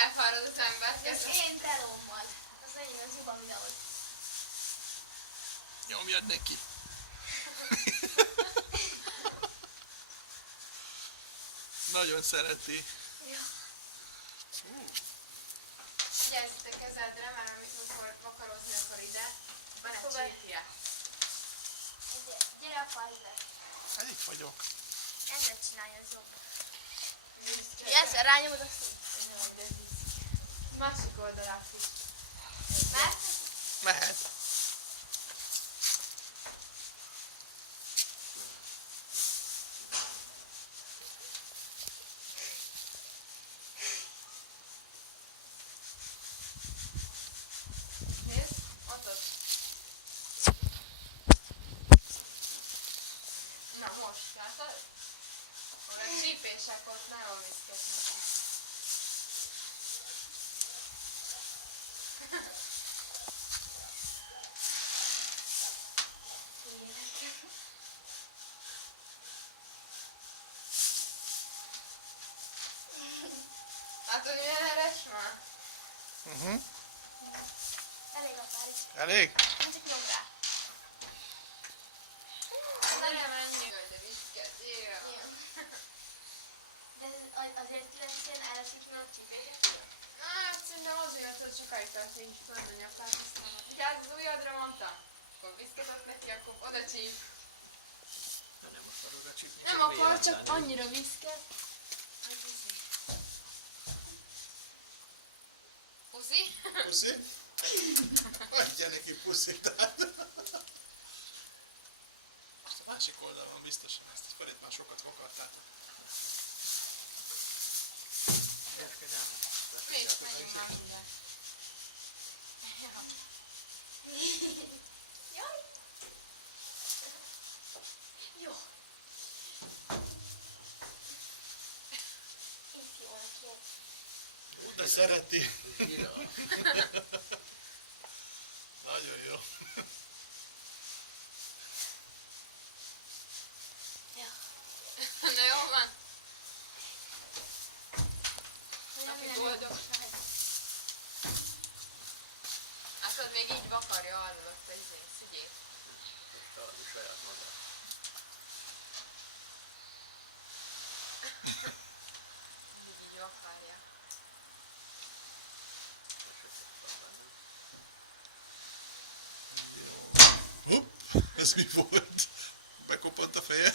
elfárad az ember. Ez én telommal. Az enyém, az jobban videód. Nyomjad neki. Nagyon szereti. Ja. Figyeljetek kezedre, mert amikor vakarozni akar ide, van egy Hova? csípje. Gyere apa, ezzel. Hát itt vagyok. Ezzel csinálja, az jobb. Ezzel rányomod, azt Másik oldalát is. mert Mehet. Nézd, ott. Na most, látod? Ahol a csípések ott nagyon viszketnek. Látod, milyen eres már? elég a pár is. Elég? Nem csak nyom rá. Nem ennyi, de viszket, jaj. De ez azért lesz ilyen elesik meg a csípéket. Hát szerintem azért, hogy sokáig tart, hogy is tudod a nyakát, aztán figyelj, az ujjadra mondtam. Akkor viszketek neki, akkor oda csíp. Na nem akar oda csípni. Nem akar, csak annyira viszket. Puszi? Puszi? Adja neki puszit. Most a másik oldalon biztosan ezt a felét már sokat vakartátok. Még menjünk már ide. Jaj! Jó. Itt jó neki. De szereti. Nagyon jó. Ja. Na jó van. Nagyon Aki boldogság. Látod, még így vakarja alul azt a szügyét. Tartani saját magát. Így vakarja. Hopp, ez mi volt? Bekopant a feje?